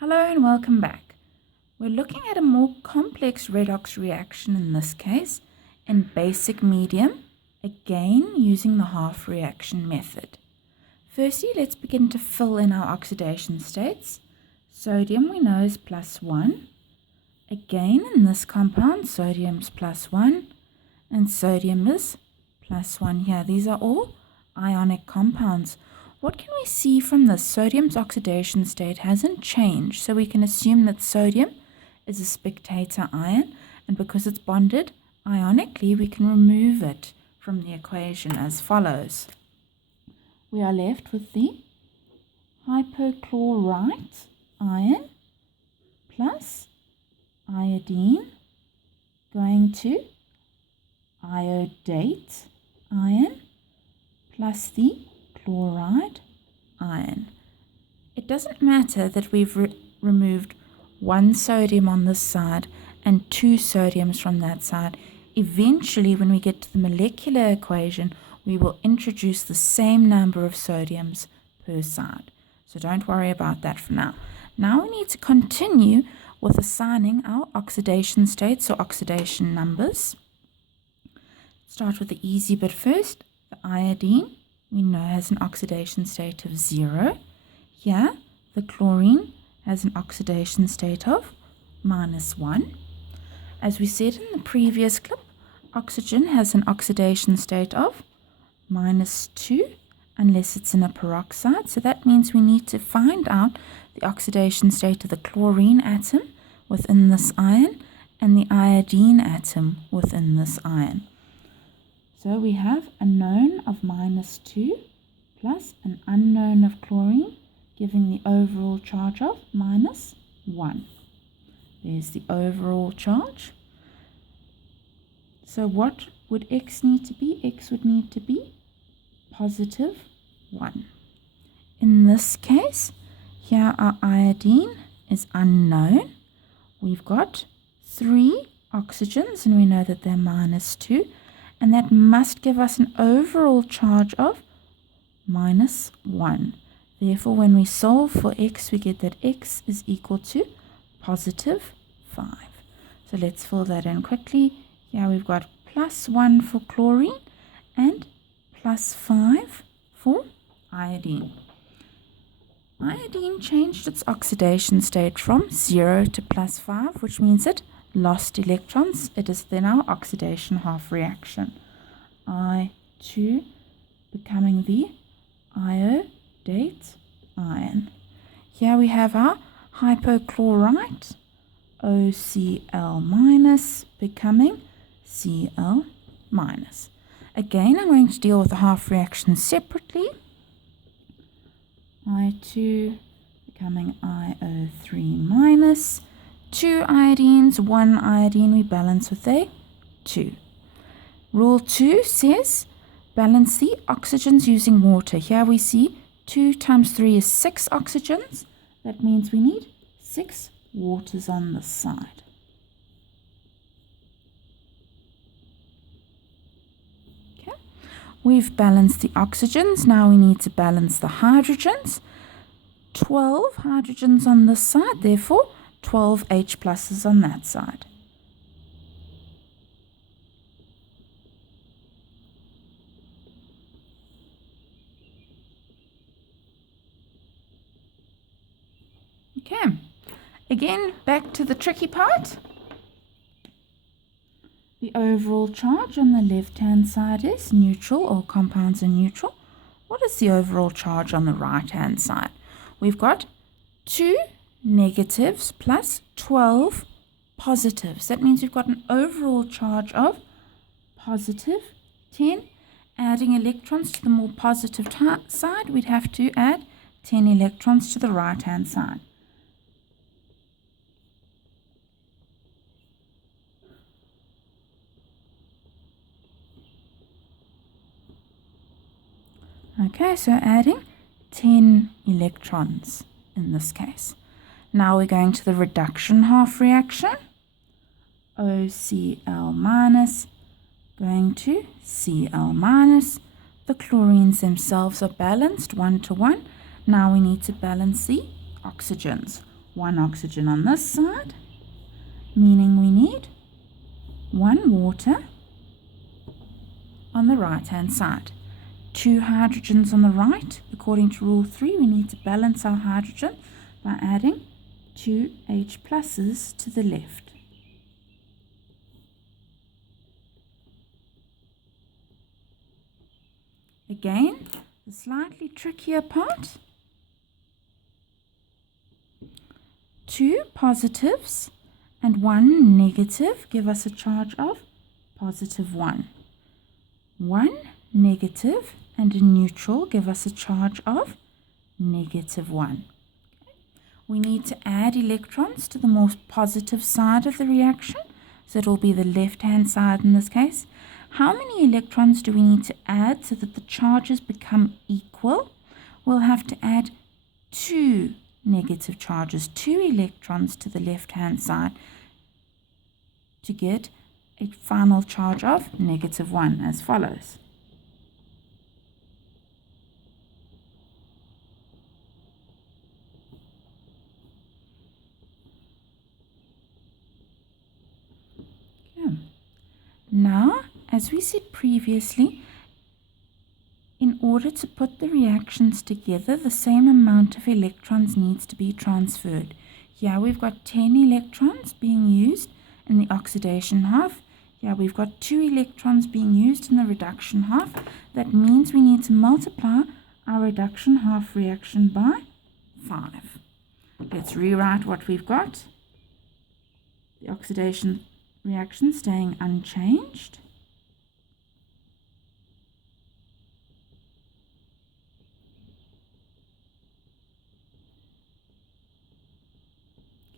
Hello and welcome back. We're looking at a more complex redox reaction in this case in basic medium, again using the half reaction method. Firstly, let's begin to fill in our oxidation states. Sodium we know is +1. Again in this compound, sodium's +1 and sodium is +1 here. These are all ionic compounds. What can we see from this? Sodium's oxidation state hasn't changed, so we can assume that sodium is a spectator ion, and because it's bonded ionically, we can remove it from the equation as follows. We are left with the hypochlorite ion plus iodine going to iodate ion plus the chloride ion. It doesn't matter that we've removed one sodium on this side and two sodiums from that side. Eventually, when we get to the molecular equation, we will introduce the same number of sodiums per side. So don't worry about that for now. Now we need to continue with assigning our oxidation states or oxidation numbers. Start with the easy bit first. The iodine we know has an oxidation state of 0. Here, the chlorine has an oxidation state of -1. As we said in the previous clip, oxygen has an oxidation state of -2 unless it's in a peroxide. So that means we need to find out the oxidation state of the chlorine atom within this ion and the iodine atom within this ion. So we have a known of -2 plus an unknown of chlorine, giving the overall charge of -1. There's the overall charge. So what would X need to be? X would need to be +1. In this case, here our iodine is unknown. We've got 3 oxygens, and we know that they're -2. And that must give us an overall charge of -1. Therefore, when we solve for X, we get that X is equal to +5. So let's fill that in quickly. Here we've got +1 for chlorine and +5 for iodine. Iodine changed its oxidation state from 0 to +5, which means it lost electrons. It is then our oxidation half reaction. I2 becoming the iodate ion. Here we have our hypochlorite, OCl- becoming Cl-. Again, I'm going to deal with the half reaction separately. I2 becoming IO3-. 2 iodines, 1 iodine, we balance with a 2. Rule 2 says balance the oxygens using water. Here we see 2 times 3 is 6 oxygens. That means we need 6 waters on this side. Okay, we've balanced the oxygens. Now we need to balance the hydrogens. 12 hydrogens on this side, therefore 12 H pluses on that side. Okay, again, back to the tricky part. The overall charge on the left-hand side is neutral. All compounds are neutral. What is the overall charge on the right-hand side? We've got 2 negatives plus 12 positives. That means we've got an overall charge of +10. Adding electrons to the more positive side, we'd have to add 10 electrons to the right-hand side. Okay, so adding 10 electrons in this case. Now we're going to the reduction half reaction. OCl- going to Cl-. The chlorines themselves are balanced 1 to 1. Now we need to balance the oxygens. 1 oxygen on this side, meaning we need 1 water on the right-hand side. 2 hydrogens on the right. According to rule 3, we need to balance our hydrogen by adding 2 H pluses to the left. Again, the slightly trickier part. 2 positives and 1 negative give us a charge of positive 1. 1 negative and a neutral give us a charge of negative 1. We need to add electrons to the most positive side of the reaction, so it will be the left-hand side in this case. How many electrons do we need to add so that the charges become equal? We'll have to add 2 negative charges, 2 electrons to the left-hand side to get a final charge of negative 1 as follows. Now, as we said previously, in order to put the reactions together, the same amount of electrons needs to be transferred. Here we've got 10 electrons being used in the oxidation half. Here we've got 2 electrons being used in the reduction half. That means we need to multiply our reduction half reaction by 5. Let's rewrite what we've got. The oxidation reaction staying unchanged.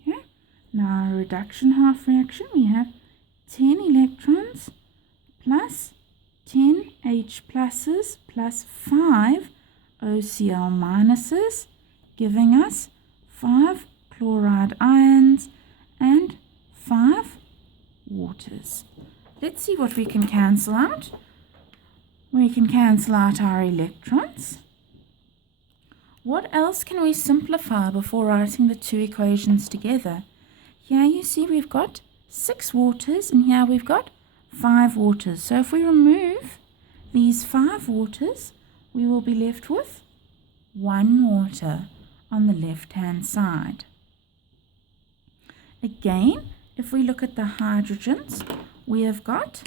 Okay, now our reduction half reaction, we have 10 electrons plus 10 H pluses plus 5 OCl minuses, giving us 5 chloride ions and 5 waters. Let's see what we can cancel out. We can cancel out our electrons. What else can we simplify before writing the 2 equations together? Here you see we've got 6 waters and here we've got 5 waters. So if we remove these 5 waters, we will be left with 1 water on the left-hand side. Again, if we look at the hydrogens, we have got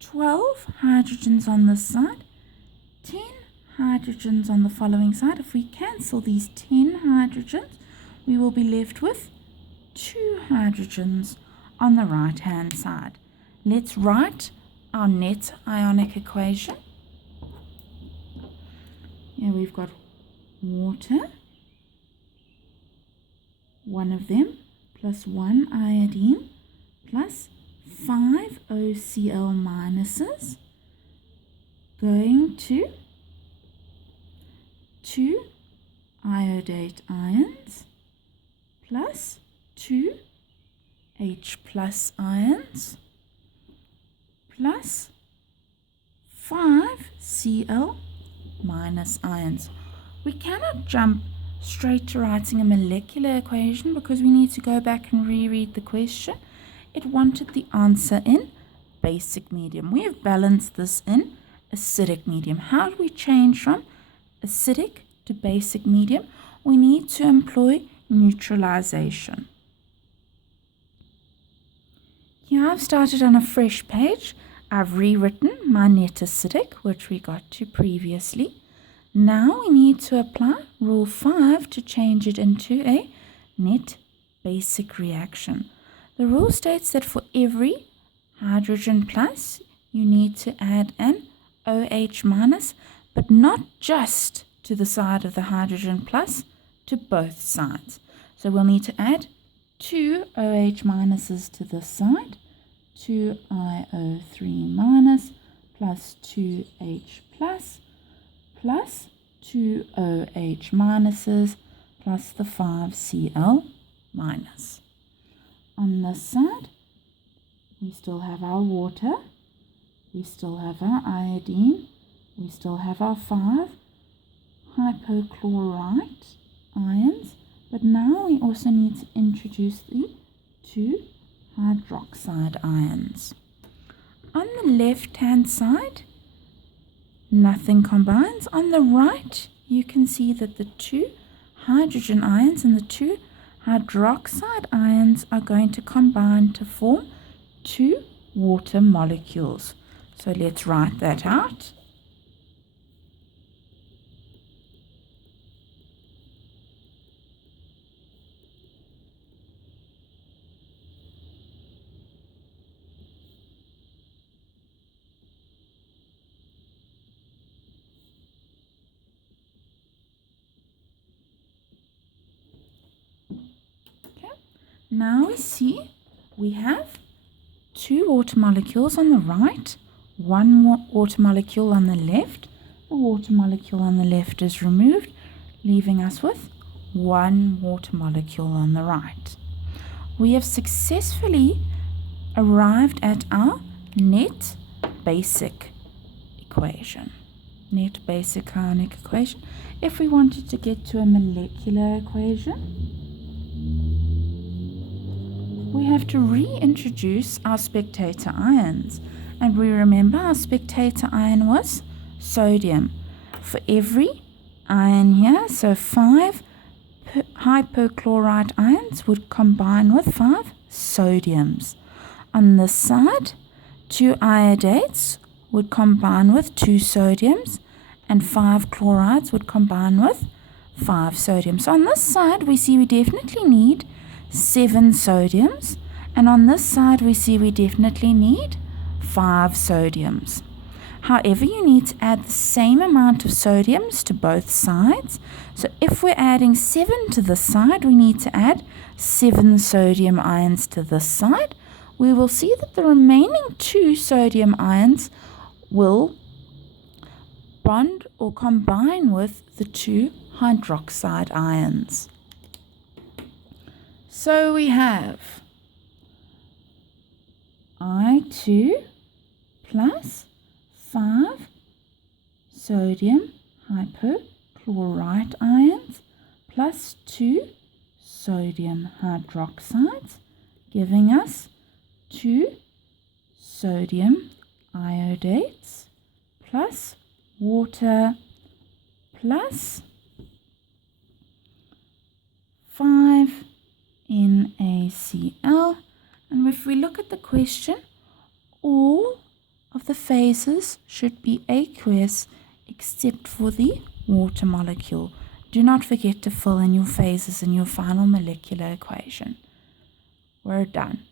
12 hydrogens on this side, 10 hydrogens on the following side. If we cancel these 10 hydrogens, we will be left with 2 hydrogens on the right-hand side. Let's write our net ionic equation. Here we've got water, one of them, plus 1 iodine, plus 5 OCl minuses, going to 2 iodate ions, plus 2 H plus ions, plus 5 Cl minus ions. We cannot jump straight to writing a molecular equation because we need to go back and reread the question. It wanted the answer in basic medium. We have balanced this in acidic medium. How do we change from acidic to basic medium? We need to employ neutralization. Here I've started on a fresh page. I've rewritten my net acidic, which we got to previously. Now we need to apply rule 5 to change it into a net basic reaction. The rule states that for every hydrogen plus, you need to add an OH minus, but not just to the side of the hydrogen plus, to both sides. So we'll need to add 2 OH minuses to this side, 2 IO3 minus, plus 2H plus, plus 2 OH minuses, plus the 5 Cl minus. On this side, we still have our water, we still have our iodine, we still have our 5 hypochlorite ions, But now we also need to introduce the 2 hydroxide ions. On the left-hand side, nothing combines. On the right, you can see that the 2 hydrogen ions and the 2 hydroxide ions are going to combine to form 2 water molecules. So let's write that out. Now we see we have 2 water molecules on the right, 1 water molecule on the left. The water molecule on the left is removed, leaving us with 1 water molecule on the right. We have successfully arrived at our net basic equation. Net basic ionic equation. If we wanted to get to a molecular equation, we have to reintroduce our spectator ions. And we remember our spectator ion was sodium. For every ion here, so 5 hypochlorite ions would combine with 5 sodiums. On this side, 2 iodates would combine with 2 sodiums, and 5 chlorides would combine with 5 sodiums. So on this side, we see we definitely need 7 sodiums, and on this side we see we definitely need 5 sodiums. However, you need to add the same amount of sodiums to both sides. So if we're adding 7 to this side, we need to add 7 sodium ions to this side. We will see that the remaining 2 sodium ions will bond or combine with the 2 hydroxide ions. So we have I2 plus 5 sodium hypochlorite ions plus 2 sodium hydroxides, giving us 2 sodium iodates plus water plus 5 NaCl. And if we look at the question, all of the phases should be aqueous except for the water molecule. Do not forget to fill in your phases in your final molecular equation. We're done.